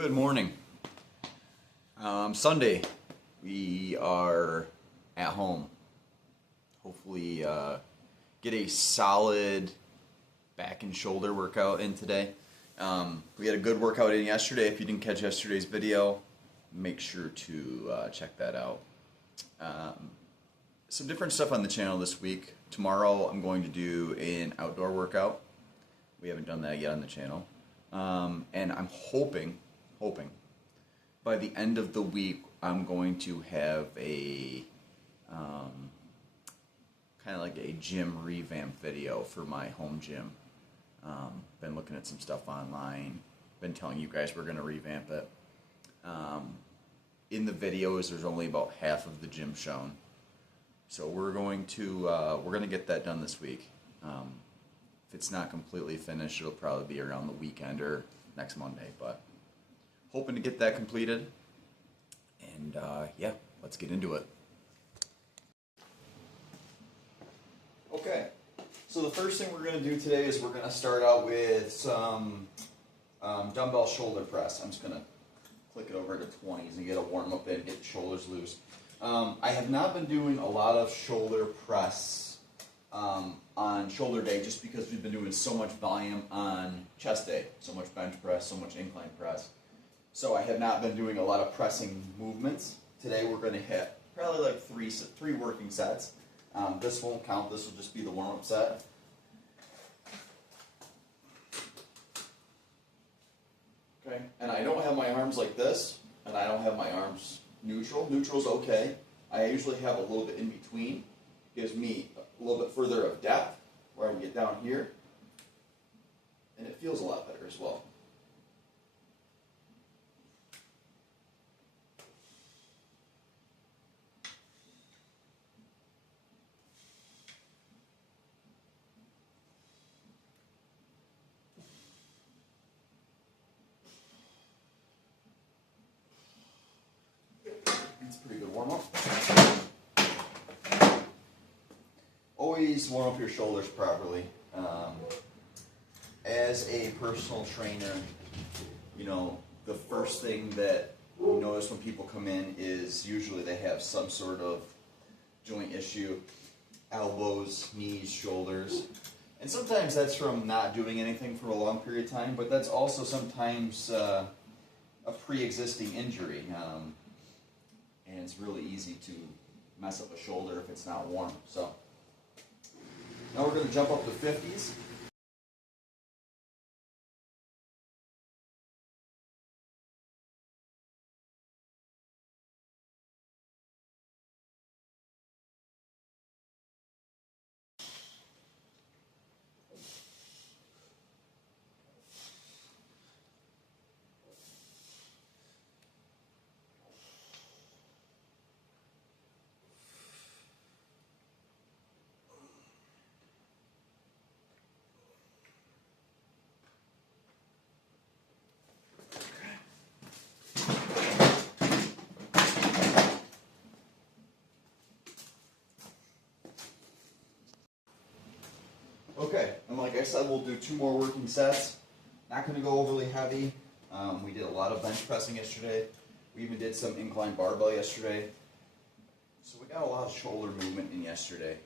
Good morning. Sunday. We are at home. Hopefully, get a solid back and shoulder workout in today. We had a good workout in yesterday. If you didn't catch yesterday's video, make sure to check that out. Some different stuff on the channel this week. Tomorrow, I'm going to do an outdoor workout. We haven't done that yet on the channel. And I'm hoping by the end of the week I'm going to have a kind of like a gym revamp video for my home gym. Been looking at some stuff online, been telling you guys we're going to revamp it. In the videos there's only about half of the gym shown, so we're going to get that done this week. If it's not completely finished, it'll probably be around the weekend or next Monday, but hoping to get that completed. And yeah, let's get into it. Okay, so the first thing we're going to do today is we're going to start out with some dumbbell shoulder press. I'm just going to click it over to 20s and get a warm up in, get the shoulders loose. I have not been doing a lot of shoulder press on shoulder day just because we've been doing so much volume on chest day, so much bench press, so much incline press. So I have not been doing a lot of pressing movements. Today we're going to hit probably like three working sets. This won't count, this will just be the warm-up set. Okay, and I don't have my arms like this, and I don't have my arms neutral. Neutral's okay. I usually have a little bit in between. Gives me a little bit further of depth where I can get down here, and it feels a lot better as well. That's a pretty good warm-up. Always warm up your shoulders properly. As a personal trainer, you know, the first thing that you notice when people come in is usually they have some sort of joint issue, elbows, knees, shoulders. And sometimes that's from not doing anything for a long period of time, but that's also sometimes a pre-existing injury. And it's really easy to mess up a shoulder if it's not warm. So now we're going to jump up to 50s. Okay, and like I said, we'll do 2 more working sets. Not going to go overly heavy. We did a lot of bench pressing yesterday. We even did some incline barbell yesterday. So we got a lot of shoulder movement in yesterday.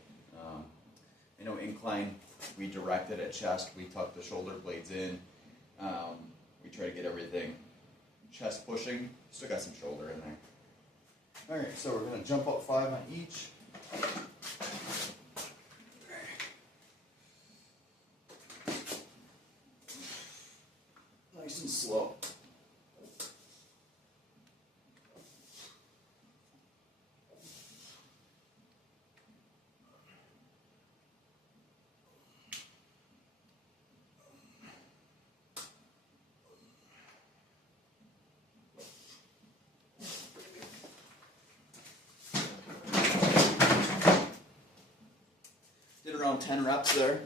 You know, incline, we directed at chest. We tucked the shoulder blades in. We try to get everything chest pushing. Still got some shoulder in there. Alright, so we're going to jump up 5 on each. Nice and slow. Did around 10 reps there.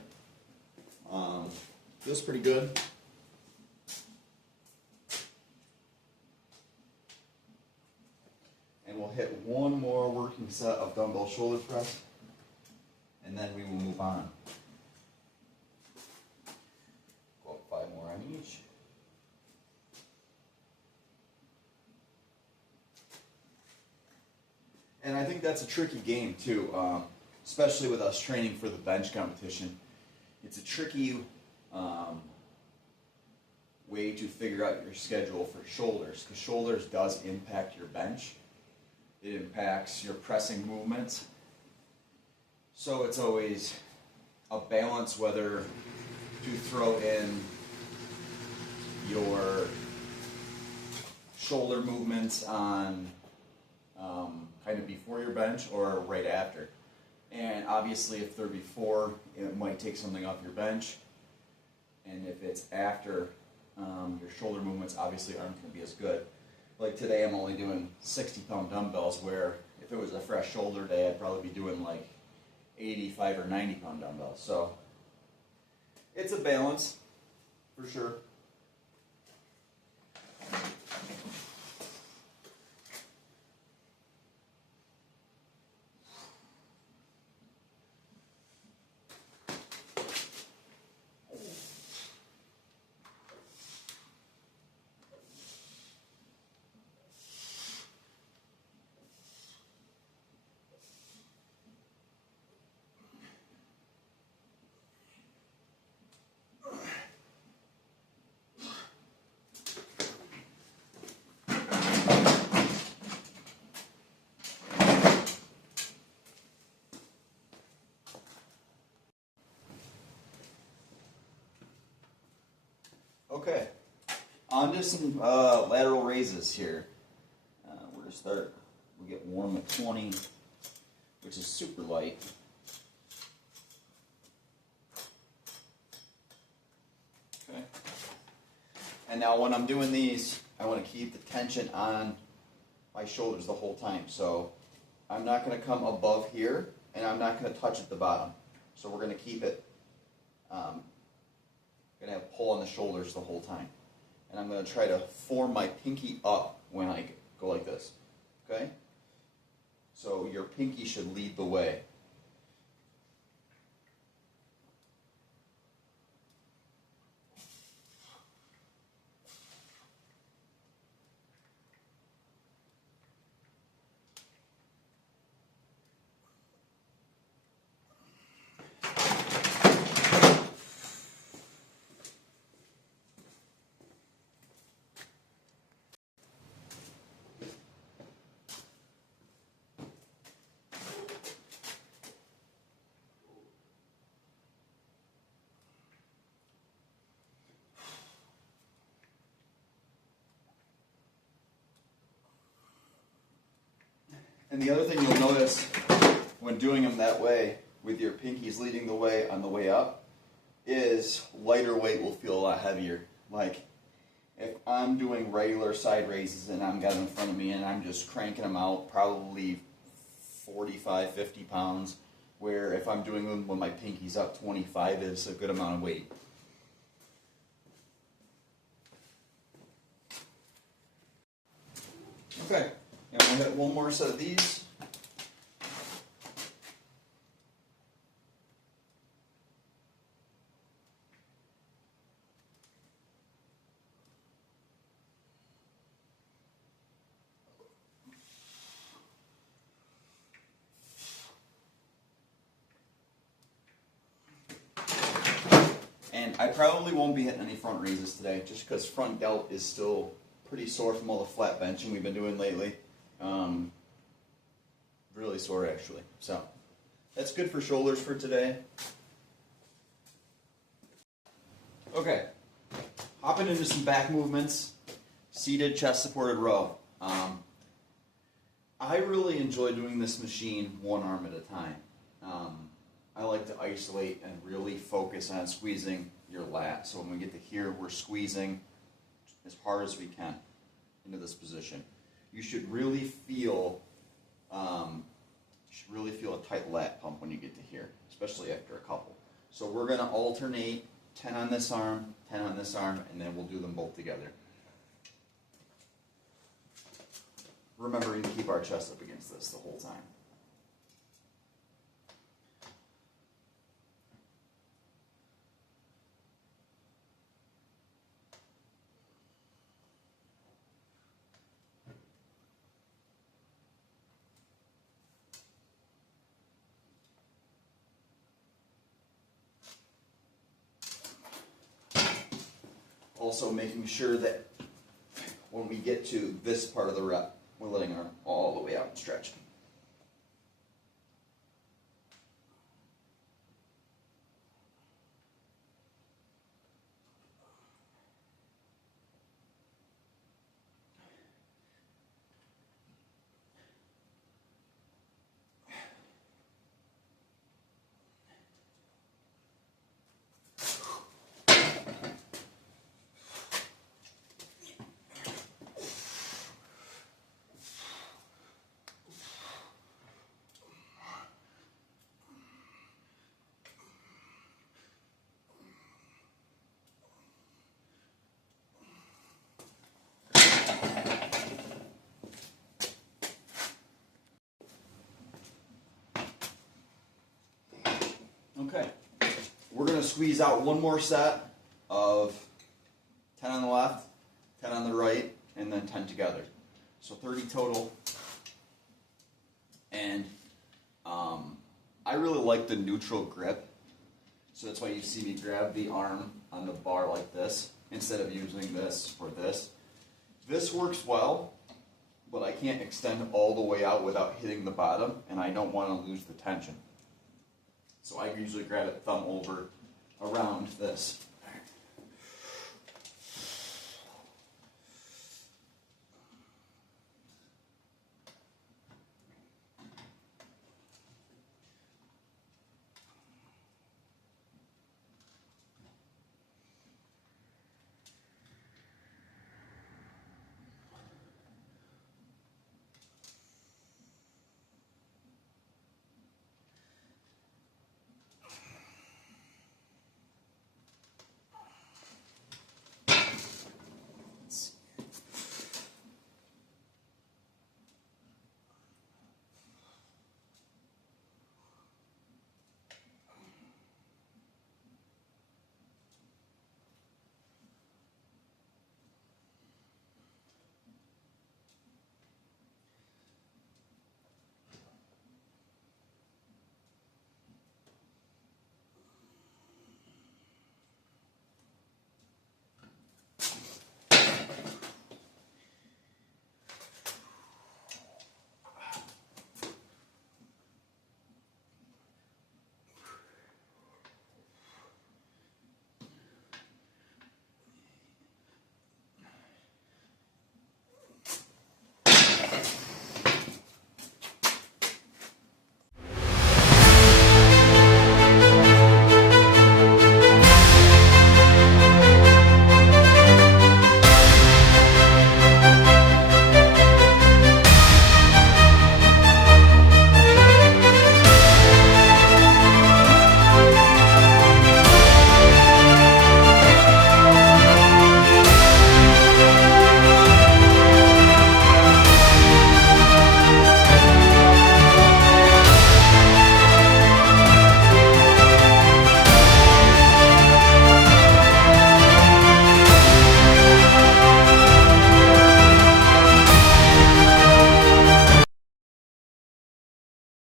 Feels pretty good. And we'll hit 1 more working set of dumbbell shoulder press, and then we will move on. Go up 5 more on each. think that's a tricky game too, especially with us training for the bench competition. It's a tricky way to figure out your schedule for shoulders, because shoulders does impact your bench. It impacts your pressing movements. So it's always a balance whether to throw in your shoulder movements on kind of before your bench or right after. And obviously if they're before, it might take something off your bench. And if it's after, your shoulder movements obviously aren't going to be as good. Like today I'm only doing 60-pound dumbbells, where if it was a fresh shoulder day, I'd probably be doing like 85 or 90-pound dumbbells. So it's a balance, for sure. Okay, on to some lateral raises here. We're going to start, we get warm at 20, which is super light. Okay. And now when I'm doing these, I want to keep the tension on my shoulders the whole time. So I'm not going to come above here, and I'm not going to touch at the bottom. So we're going to keep it going to have pull on the shoulders the whole time. And I'm going to try to form my pinky up when I go like this. Okay? So your pinky should lead the way. And the other thing you'll notice when doing them that way, with your pinkies leading the way on the way up, is lighter weight will feel a lot heavier. Like if I'm doing regular side raises and I'm got them in front of me and I'm just cranking them out, probably 45, 50 pounds, where if I'm doing them with my pinkies up, 25 is a good amount of weight. Okay, and I'm going to hit one more set of these. And I probably won't be hitting any front raises today, just because front delt is still pretty sore from all the flat benching we've been doing lately. Really sore, actually. So that's good for shoulders for today. Okay, hopping into some back movements. Seated chest supported row. I really enjoy doing this machine one arm at a time. I like to isolate and really focus on squeezing your lat. So when we get to here, we're squeezing as hard as we can into this position. You should really feel a tight lat pump when you get to here, especially after a couple. So we're going to alternate 10 on this arm, 10 on this arm, and then we'll do them both together. Remembering to keep our chest up against this the whole time. Also making sure that when we get to this part of the rep, we're letting our arm all the way out and stretch. Okay, we're going to squeeze out one more set of 10 on the left, 10 on the right, and then 10 together. So 30 total. And I really like the neutral grip. So that's why you see me grab the arm on the bar like this instead of using this or this. This works well, but I can't extend all the way out without hitting the bottom, and I don't want to lose the tension. So I usually grab it thumb over around this.